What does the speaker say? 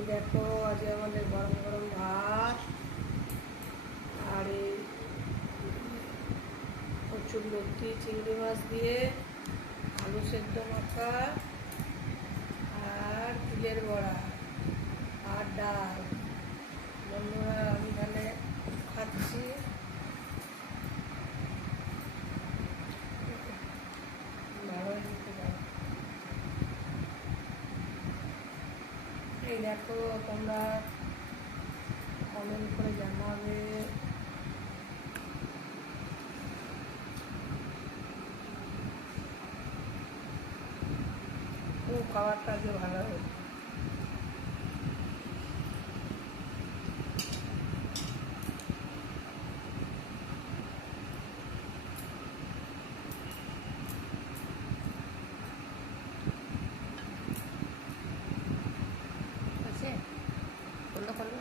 এই দেখো আজ আমাদের গরম গরম ভাত আর এই প্রচুর লতি চিংড়ি মাছ দিয়ে আলু সেদ্ধ মাখা আর তিলের বড়া আর ডাল। বন্ধুরা আমি এখানে খাচ্ছি। ভালোই দিতে পারো। এই দেখো তোমরা কমেন্ট করে জানাবে খুব খাবারটা যে ভালো হয়েছে। আছে? করলো